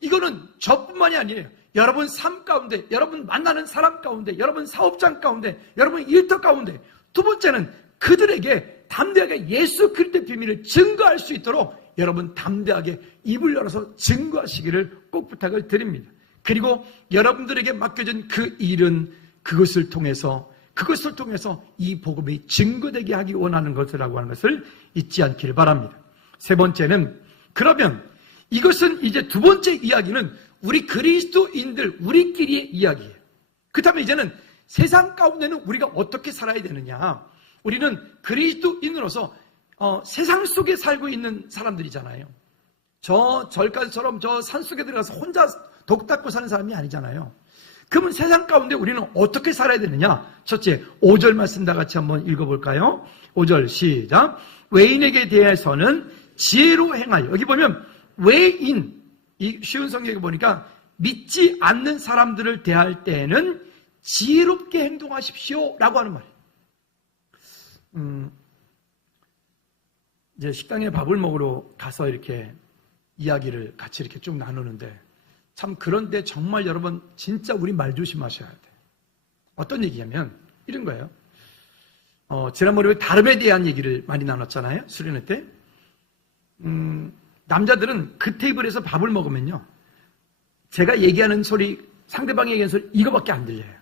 이거는 저뿐만이 아니에요. 여러분 삶 가운데, 여러분 만나는 사람 가운데, 여러분 사업장 가운데, 여러분 일터 가운데. 두 번째는 그들에게 담대하게 예수 그리스도의 비밀을 증거할 수 있도록 여러분 담대하게 입을 열어서 증거하시기를 꼭 부탁을 드립니다. 그리고 여러분들에게 맡겨진 그 일은 그것을 통해서 이 복음이 증거되게 하기 원하는 것이라고 하는 것을 잊지 않기를 바랍니다. 세 번째는, 그러면 이것은 이제 두 번째 이야기는 우리 그리스도인들 우리끼리의 이야기예요. 그 다음에 이제는 세상 가운데는 우리가 어떻게 살아야 되느냐. 우리는 그리스도인으로서 세상 속에 살고 있는 사람들이잖아요. 저 절까지처럼 저 산속에 들어가서 혼자 독 닦고 사는 사람이 아니잖아요. 그러면 세상 가운데 우리는 어떻게 살아야 되느냐? 첫째, 5절 말씀 다 같이 한번 읽어볼까요? 5절 시작. 외인에게 대해서는 지혜로 행하여. 여기 보면 외인, 이 쉬운 성경에 보니까 믿지 않는 사람들을 대할 때에는 지혜롭게 행동하십시오 라고 하는 말이에요. 이제 식당에 밥을 먹으러 가서 이렇게 이야기를 같이 이렇게 쭉 나누는데 참 그런데 정말 여러분 진짜 우리 말 조심하셔야 돼요. 어떤 얘기냐면 이런 거예요. 지난번에 다름에 대한 얘기를 많이 나눴잖아요. 수련회 때. 남자들은 그 테이블에서 밥을 먹으면요. 제가 얘기하는 소리, 상대방이 얘기하는 소리 이거밖에 안 들려요.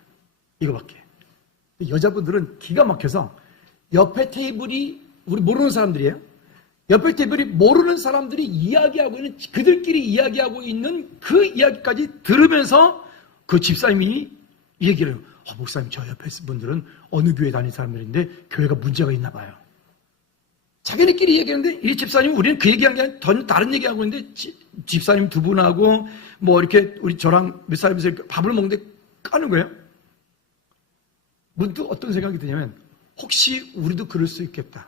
이거밖에. 여자분들은 기가 막혀서 옆에 테이블이 우리 모르는 사람들이에요. 옆에 테이블이 모르는 사람들이 이야기하고 있는, 그들끼리 이야기하고 있는 그 이야기까지 들으면서 그 집사님이 얘기를 해요. 목사님, 저 옆에 분들은 어느 교회 다니는 사람들인데 교회가 문제가 있나 봐요. 자기네끼리 얘기하는데 이 집사님, 우리는 그 얘기한 게 아니라 다른 얘기하고 있는데 집사님 두 분하고 뭐 이렇게 우리 저랑 몇 사람이서 밥을 먹는데 까는 거예요. 문득 어떤 생각이 드냐면, 혹시 우리도 그럴 수 있겠다.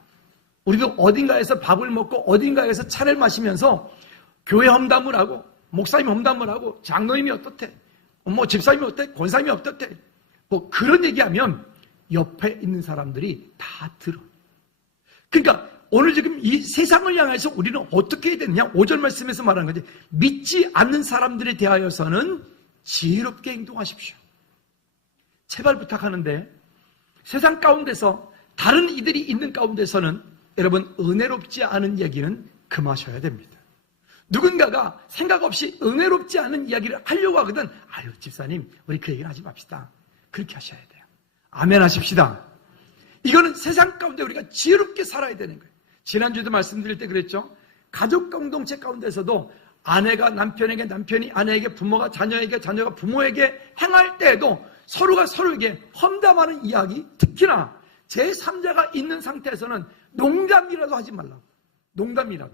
우리도 어딘가에서 밥을 먹고 어딘가에서 차를 마시면서 교회 험담을 하고 목사님 험담을 하고 장로님이 어떻대, 뭐 집사님이 어때, 권사님이 어떻대, 뭐 그런 얘기하면 옆에 있는 사람들이 다 들어. 그러니까 오늘 지금 이 세상을 향해서 우리는 어떻게 해야 되느냐? 5절 말씀에서 말하는 거지. 믿지 않는 사람들에 대하여서는 지혜롭게 행동하십시오. 제발 부탁하는데, 세상 가운데서 다른 이들이 있는 가운데서는 여러분, 은혜롭지 않은 얘기는 금하셔야 됩니다. 누군가가 생각 없이 은혜롭지 않은 이야기를 하려고 하거든. 아유, 집사님, 우리 그 얘기는 하지 맙시다. 그렇게 하셔야 돼요. 아멘 하십시다. 이거는 세상 가운데 우리가 지혜롭게 살아야 되는 거예요. 지난주에도 말씀드릴 때 그랬죠. 가족 공동체 가운데서도 아내가 남편에게, 남편이 아내에게, 부모가 자녀에게, 자녀가 부모에게 행할 때에도 서로가 서로에게 험담하는 이야기, 특히나 제3자가 있는 상태에서는 농담이라도 하지 말라고. 농담이라도.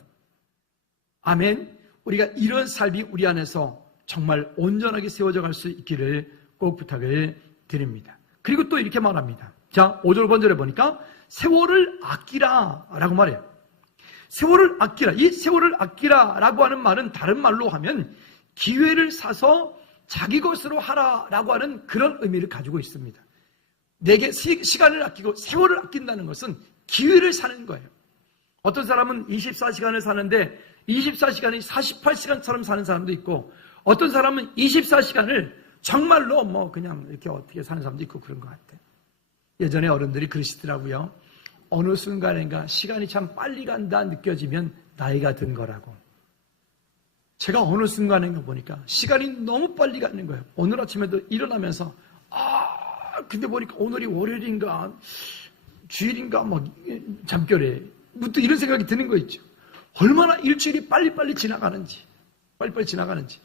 아멘. 우리가 이런 삶이 우리 안에서 정말 온전하게 세워져 갈 수 있기를 꼭 부탁을 드립니다. 그리고 또 이렇게 말합니다. 자, 5절 번절에 보니까 세월을 아끼라 라고 말해요. 세월을 아끼라. 이 세월을 아끼라 라고 하는 말은 다른 말로 하면 기회를 사서 자기 것으로 하라 라고 하는 그런 의미를 가지고 있습니다. 내게 시간을 아끼고 세월을 아낀다는 것은 기회를 사는 거예요. 어떤 사람은 24시간을 사는데 24시간이 48시간처럼 사는 사람도 있고, 어떤 사람은 24시간을 정말로 뭐 그냥 이렇게 어떻게 사는 사람도 있고 그런 것 같아요. 예전에 어른들이 그러시더라고요. 어느 순간인가 시간이 참 빨리 간다 느껴지면 나이가 든 거라고. 제가 어느 순간인가 보니까 시간이 너무 빨리 가는 거예요. 오늘 아침에도 일어나면서 근데 보니까 오늘이 월요일인가 주일인가 막 잠결에 또 이런 생각이 드는 거 있죠. 얼마나 일주일이 빨리빨리 지나가는지, 빨리빨리 지나가는지.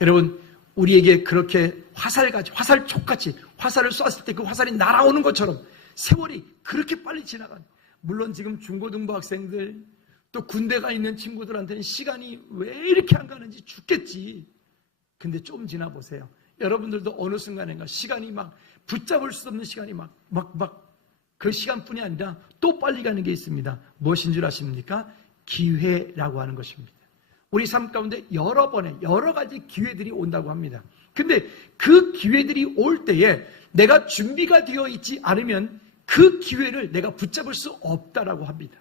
여러분, 우리에게 그렇게 화살같이, 화살촉같이 화살을 쐈을 때 그 화살이 날아오는 것처럼 세월이 그렇게 빨리 지나가는. 물론 지금 중고등부 학생들, 또 군대가 있는 친구들한테는 시간이 왜 이렇게 안 가는지 죽겠지. 근데 좀 지나보세요. 여러분들도 어느 순간인가 시간이 막 붙잡을 수 없는 시간이 그 시간뿐이 아니라 또 빨리 가는 게 있습니다. 무엇인 줄 아십니까? 기회라고 하는 것입니다. 우리 삶 가운데 여러 번의 여러 가지 기회들이 온다고 합니다. 근데 그 기회들이 올 때에 내가 준비가 되어 있지 않으면 그 기회를 내가 붙잡을 수 없다라고 합니다.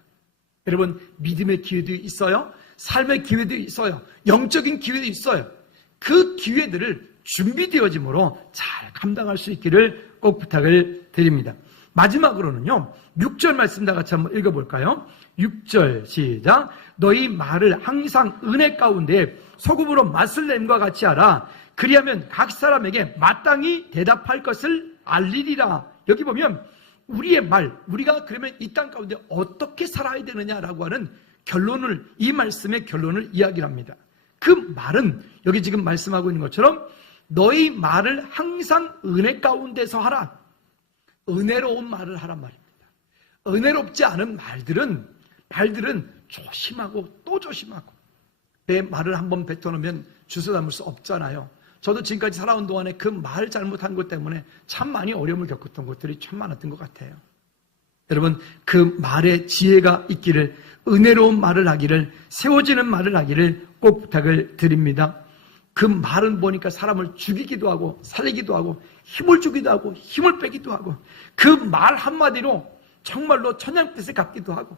여러분, 믿음의 기회도 있어요. 삶의 기회도 있어요. 영적인 기회도 있어요. 그 기회들을 준비되어짐으로 잘 감당할 수 있기를 꼭 부탁을 드립니다. 마지막으로는요, 6절 말씀 다 같이 한번 읽어볼까요? 6절 시작. 너희 말을 항상 은혜 가운데 소금으로 맛을 냄과 같이 하라. 그리하면 각 사람에게 마땅히 대답할 것을 알리리라. 여기 보면 우리의 말, 우리가 그러면 이 땅 가운데 어떻게 살아야 되느냐라고 하는 결론을, 이 말씀의 결론을 이야기를 합니다. 그 말은 여기 지금 말씀하고 있는 것처럼 너희 말을 항상 은혜 가운데서 하라. 은혜로운 말을 하란 말입니다. 은혜롭지 않은 말들은 조심하고 또 조심하고, 내 말을 한번 뱉어놓으면 주워 담을 수 없잖아요. 저도 지금까지 살아온 동안에 그 말 잘못한 것 때문에 참 많이 어려움을 겪었던 것들이 참 많았던 것 같아요. 여러분, 그 말에 지혜가 있기를, 은혜로운 말을 하기를, 세워지는 말을 하기를 꼭 부탁을 드립니다. 그 말은 보니까 사람을 죽이기도 하고 살리기도 하고 힘을 주기도 하고 힘을 빼기도 하고, 그 말 한마디로 정말로 천냥빚을 갚기도 하고,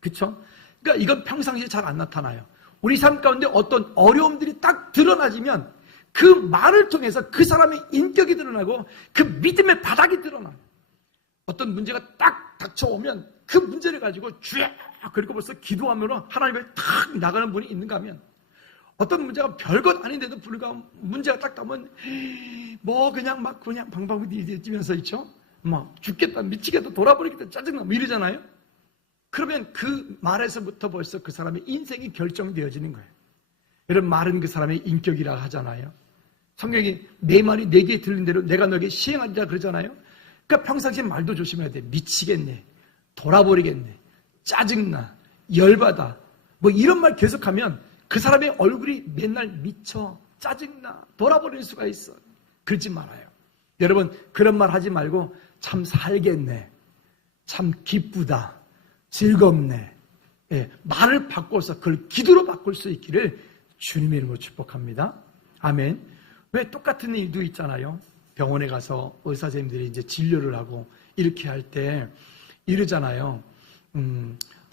그렇죠? 그러니까 이건 평상시에 잘 안 나타나요. 우리 삶 가운데 어떤 어려움들이 딱 드러나지면 그 말을 통해서 그 사람의 인격이 드러나고 그 믿음의 바닥이 드러나요. 어떤 문제가 딱 닥쳐오면 그 문제를 가지고 쥐 그리고 벌써 기도하면 하나님께 탁 나가는 분이 있는가 하면, 어떤 문제가 별것 아닌데도 불구하고 문제가 딱 나면 그냥 방방을 뛰면서 있죠. 죽겠다, 미치겠다, 돌아버리겠다, 짜증나 이러잖아요. 그러면 그 말에서부터 벌써 그 사람의 인생이 결정되어지는 거예요. 여러분, 말은 그 사람의 인격이라 하잖아요. 성경이 내 말이 내게 들린 대로 내가 너에게 시행하리라 그러잖아요. 그러니까 평상시에 말도 조심해야 돼. 미치겠네, 돌아버리겠네, 짜증나, 열받아 이런 말 계속하면 그 사람의 얼굴이 맨날 미쳐, 짜증나, 돌아버릴 수가 있어. 그러지 말아요. 여러분, 그런 말 하지 말고 참 살겠네, 참 기쁘다, 즐겁네, 말을 바꿔서 그걸 기도로 바꿀 수 있기를 주님의 이름으로 축복합니다. 아멘. 왜 똑같은 일도 있잖아요. 병원에 가서 의사 선생님들이 이제 진료를 하고 이렇게 할 때 이러잖아요.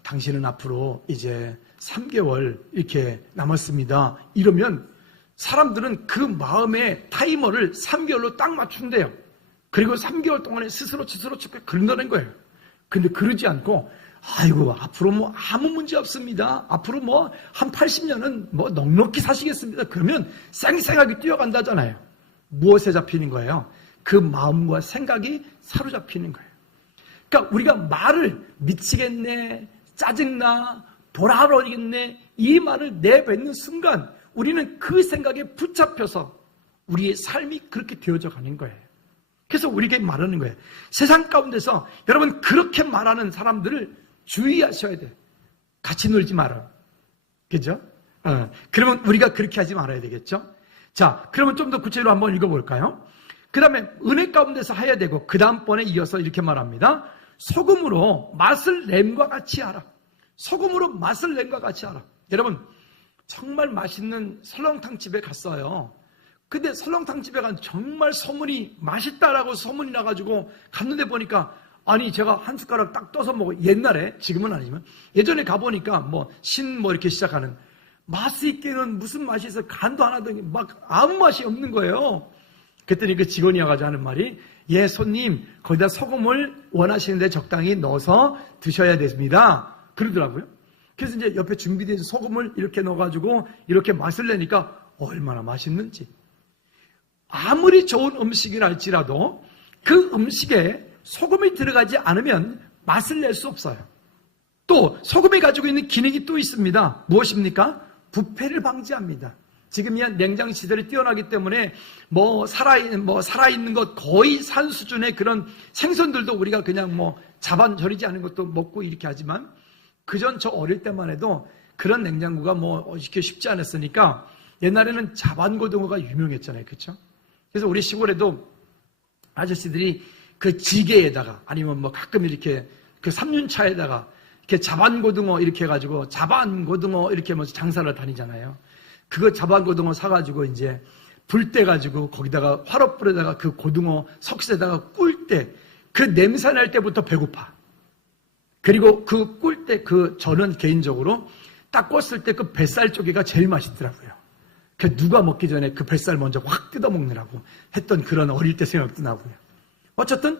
당신은 앞으로 이제 3개월 이렇게 남았습니다. 이러면 사람들은 그 마음의 타이머를 3개월로 딱 맞춘대요. 그리고 3개월 동안에 스스로 그런다는 거예요. 근데 그러지 않고 아이고, 앞으로 아무 문제 없습니다. 앞으로 한 80년은 넉넉히 사시겠습니다. 그러면 쌩쌩하게 뛰어간다잖아요. 무엇에 잡히는 거예요? 그 마음과 생각이 사로잡히는 거예요. 그러니까 우리가 말을 미치겠네, 짜증나, 돌아버리겠네, 이 말을 내뱉는 순간 우리는 그 생각에 붙잡혀서 우리의 삶이 그렇게 되어져 가는 거예요. 그래서 우리에게 말하는 거예요. 세상 가운데서 여러분, 그렇게 말하는 사람들을 주의하셔야 돼요. 같이 놀지 말아요. 그죠? 그러면 우리가 그렇게 하지 말아야 되겠죠? 자, 그러면 좀 더 구체적으로 한번 읽어볼까요? 그 다음에 은혜 가운데서 해야 되고, 그 다음번에 이어서 이렇게 말합니다. 소금으로 맛을 램과 같이 하라. 소금으로 맛을 램과 같이 하라. 여러분, 정말 맛있는 설렁탕 집에 갔어요. 근데 설렁탕 집에 간 정말 소문이 맛있다라고 소문이 나가지고 갔는데 보니까, 아니, 제가 한 숟가락 딱 떠서 먹어. 옛날에, 지금은 아니지만 예전에 가보니까 이렇게 시작하는, 맛이 있기는 무슨 맛이 있어, 간도 하나도 아무 맛이 없는 거예요. 그랬더니 그 직원이 와가지고 하는 말이, 예, 손님, 거기다 소금을 원하시는데 적당히 넣어서 드셔야 됩니다, 그러더라고요. 그래서 이제 옆에 준비된 소금을 이렇게 넣어가지고 이렇게 맛을 내니까 얼마나 맛있는지. 아무리 좋은 음식이라 할지라도 그 음식에 소금이 들어가지 않으면 맛을 낼 수 없어요. 또 소금이 가지고 있는 기능이 또 있습니다. 무엇입니까? 부패를 방지합니다. 지금 이 냉장 시대를 뛰어나기 때문에 살아있는 것 거의 산 수준의 그런 생선들도 우리가 그냥 자반절이지 않은 것도 먹고 이렇게 하지만, 그전 저 어릴 때만 해도 그런 냉장고가 이렇게 쉽지 않았으니까 옛날에는 자반고등어가 유명했잖아요. 그렇죠? 그래서 우리 시골에도 아저씨들이 그 지게에다가 아니면 가끔 이렇게 그 3륜차에다가 이렇게 자반고등어 이렇게 해가지고 자반고등어 이렇게 하면서 장사를 다니잖아요. 그거 자반고등어 사가지고 이제 불 떼가지고 거기다가 화롯불에다가 그 고등어 석쇠에다가 꿀 때 그 냄새 날 때부터 배고파. 그리고 그 꿀 때 저는 개인적으로 딱 꿨을 때 그 뱃살 쪼개가 제일 맛있더라고요. 그 누가 먹기 전에 그 뱃살 먼저 확 뜯어 먹느라고 했던 그런 어릴 때 생각도 나고요. 어쨌든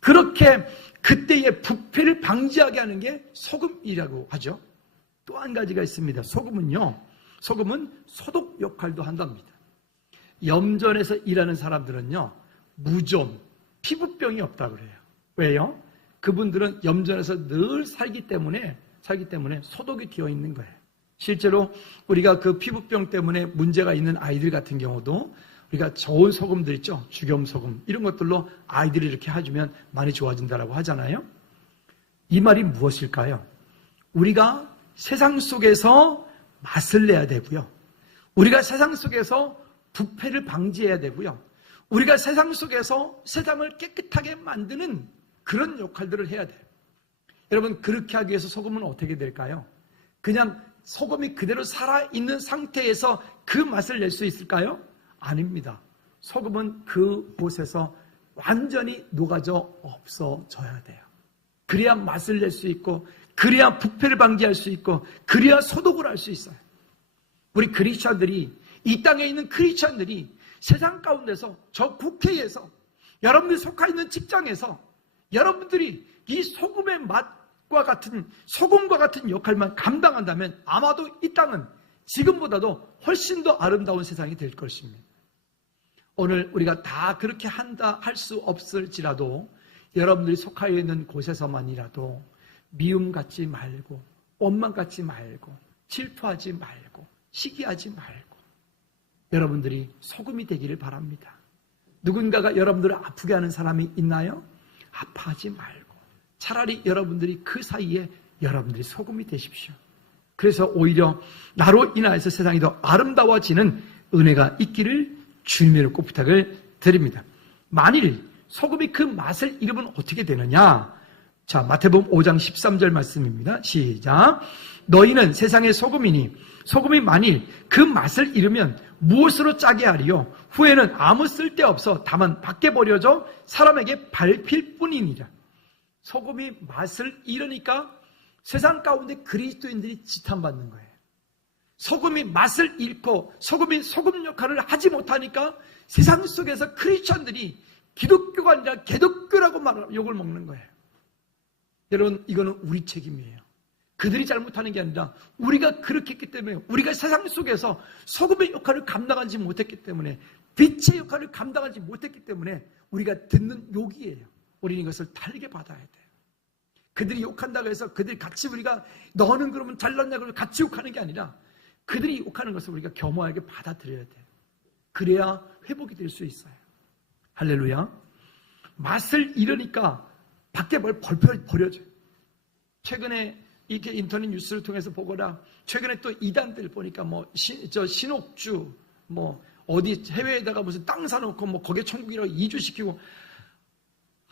그렇게 그때의 부패를 방지하게 하는 게 소금이라고 하죠. 또 한 가지가 있습니다. 소금은 소독 역할도 한답니다. 염전에서 일하는 사람들은요, 무좀, 피부병이 없다고 그래요. 왜요? 그분들은 염전에서 늘 살기 때문에 소독이 되어 있는 거예요. 실제로 우리가 그 피부병 때문에 문제가 있는 아이들 같은 경우도 우리가 좋은 소금들 있죠. 죽염소금 이런 것들로 아이들이 이렇게 해주면 많이 좋아진다라고 하잖아요. 이 말이 무엇일까요? 우리가 세상 속에서 맛을 내야 되고요. 우리가 세상 속에서 부패를 방지해야 되고요. 우리가 세상 속에서 세상을 깨끗하게 만드는 그런 역할들을 해야 돼요. 여러분, 그렇게 하기 위해서 소금은 어떻게 될까요? 그냥 소금이 그대로 살아있는 상태에서 그 맛을 낼 수 있을까요? 아닙니다. 소금은 그곳에서 완전히 녹아져 없어져야 돼요. 그래야 맛을 낼 수 있고, 그래야 부패를 방지할 수 있고, 그래야 소독을 할 수 있어요. 우리 크리스천들이, 이 땅에 있는 크리스천들이 세상 가운데서, 저 국회에서, 여러분들이 속해 있는 직장에서 여러분들이 이 소금의 맛과 같은, 소금과 같은 역할만 감당한다면 아마도 이 땅은 지금보다도 훨씬 더 아름다운 세상이 될 것입니다. 오늘 우리가 다 그렇게 한다 할 수 없을지라도 여러분들이 속하여 있는 곳에서만이라도 미움 갖지 말고 원망 갖지 말고 질투하지 말고 시기하지 말고 여러분들이 소금이 되기를 바랍니다. 누군가가 여러분들을 아프게 하는 사람이 있나요? 아파하지 말고 차라리 여러분들이 그 사이에 여러분들이 소금이 되십시오. 그래서 오히려 나로 인하여서 세상이 더 아름다워지는 은혜가 있기를 주님으로 꼭 부탁을 드립니다. 만일 소금이 그 맛을 잃으면 어떻게 되느냐? 자, 마태복음 5장 13절 말씀입니다. 시작. 너희는 세상의 소금이니 소금이 만일 그 맛을 잃으면 무엇으로 짜게 하리요? 후에는 아무 쓸데없어 다만 밖에 버려져 사람에게 밟힐 뿐이니라. 소금이 맛을 잃으니까 세상 가운데 그리스도인들이 지탄받는 거예요. 소금이 맛을 잃고 소금이 소금 역할을 하지 못하니까 세상 속에서 크리스천들이 기독교가 아니라 개독교라고 욕을 먹는 거예요. 여러분, 이거는 우리 책임이에요. 그들이 잘못하는 게 아니라 우리가 그렇게 했기 때문에, 우리가 세상 속에서 소금의 역할을 감당하지 못했기 때문에, 빛의 역할을 감당하지 못했기 때문에 우리가 듣는 욕이에요. 우리는 이것을 달게 받아야 돼요. 그들이 욕한다고 해서 그들이 같이 우리가 너는 그러면 잘났냐고 같이 욕하는 게 아니라 그들이 욕하는 것을 우리가 겸허하게 받아들여야 돼요. 그래야 회복이 될 수 있어요. 할렐루야. 맛을 잃으니까 밖에 뭘 버려줘요. 최근에 이렇게 인터넷 뉴스를 통해서 보거나 최근에 또 이단들 보니까 신옥주 어디 해외에다가 무슨 땅 사놓고 거기에 천국이라고 이주시키고,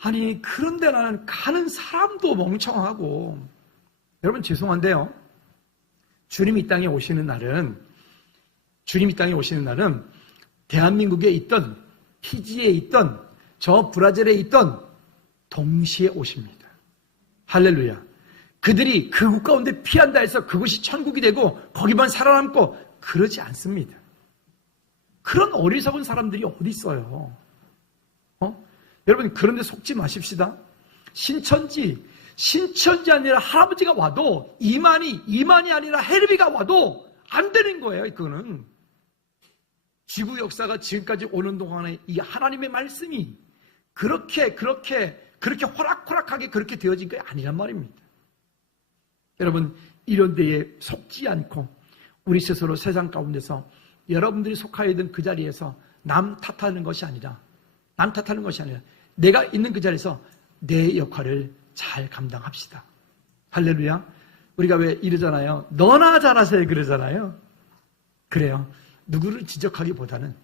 아니 그런데 나는 가는 사람도 멍청하고. 여러분 죄송한데요, 주님이 이 땅에 오시는 날은 대한민국에 있던 피지에 있던 저 브라질에 있던 동시에 오십니다. 할렐루야. 그들이 그곳 가운데 피한다 해서 그곳이 천국이 되고 거기만 살아남고 그러지 않습니다. 그런 어리석은 사람들이 어디 있어요? 여러분, 그런데 속지 마십시다. 신천지 아니라 할아버지가 와도, 이만이 아니라 헤르비가 와도 안 되는 거예요. 그거는 지구 역사가 지금까지 오는 동안에 이 하나님의 말씀이 그렇게 호락호락하게 그렇게 되어진 게 아니란 말입니다. 여러분, 이런 데에 속지 않고 우리 스스로 세상 가운데서 여러분들이 속하여 있는 그 자리에서 남 탓하는 것이 아니라 내가 있는 그 자리에서 내 역할을 잘 감당합시다. 할렐루야. 우리가 왜 이러잖아요. 너나 잘하세요 그러잖아요. 그래요. 누구를 지적하기보다는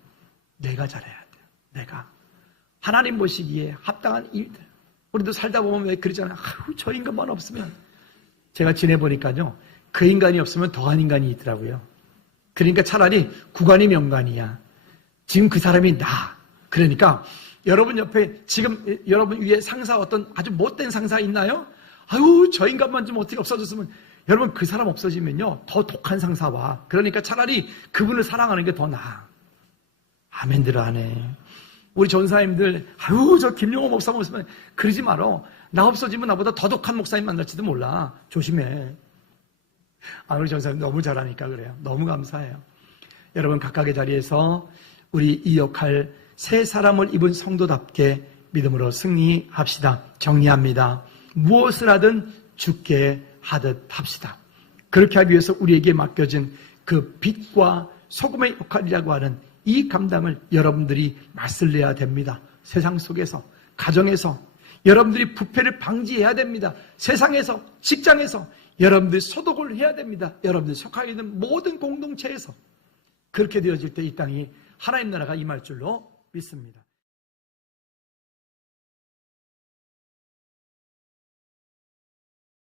내가 잘해야 돼요. 내가 하나님 보시기에 합당한 일들. 우리도 살다 보면 왜 그러잖아요. 저 인간만 없으면. 제가 지내보니까요, 그 인간이 없으면 더한 인간이 있더라고요. 그러니까 차라리 구간이 명간이야. 지금 그 사람이 나. 그러니까 여러분 옆에 지금 여러분 위에 상사, 어떤 아주 못된 상사 있나요? 저 인간만 좀 어떻게 없어졌으면. 여러분, 그 사람 없어지면요 더 독한 상사와, 그러니까 차라리 그분을 사랑하는 게 더 나아. 아멘들 하네. 우리 전사님들, 저 김용호 목사님 없으면 그러지 말어. 나 없어지면 나보다 더 독한 목사님 만날지도 몰라. 조심해. 우리 전사님 너무 잘하니까 그래요. 너무 감사해요. 여러분, 각각의 자리에서 우리 이 역할, 새 사람을 입은 성도답게 믿음으로 승리합시다. 정리합니다. 무엇을 하든 주께 하듯 합시다. 그렇게 하기 위해서 우리에게 맡겨진 그 빛과 소금의 역할이라고 하는 이 감당을 여러분들이 맛을 내야 됩니다. 세상 속에서, 가정에서 여러분들이 부패를 방지해야 됩니다. 세상에서, 직장에서 여러분들이 소독을 해야 됩니다. 여러분들이 속하여 있는 모든 공동체에서. 그렇게 되어질 때 이 땅이 하나님 나라가 임할 줄로 믿습니다.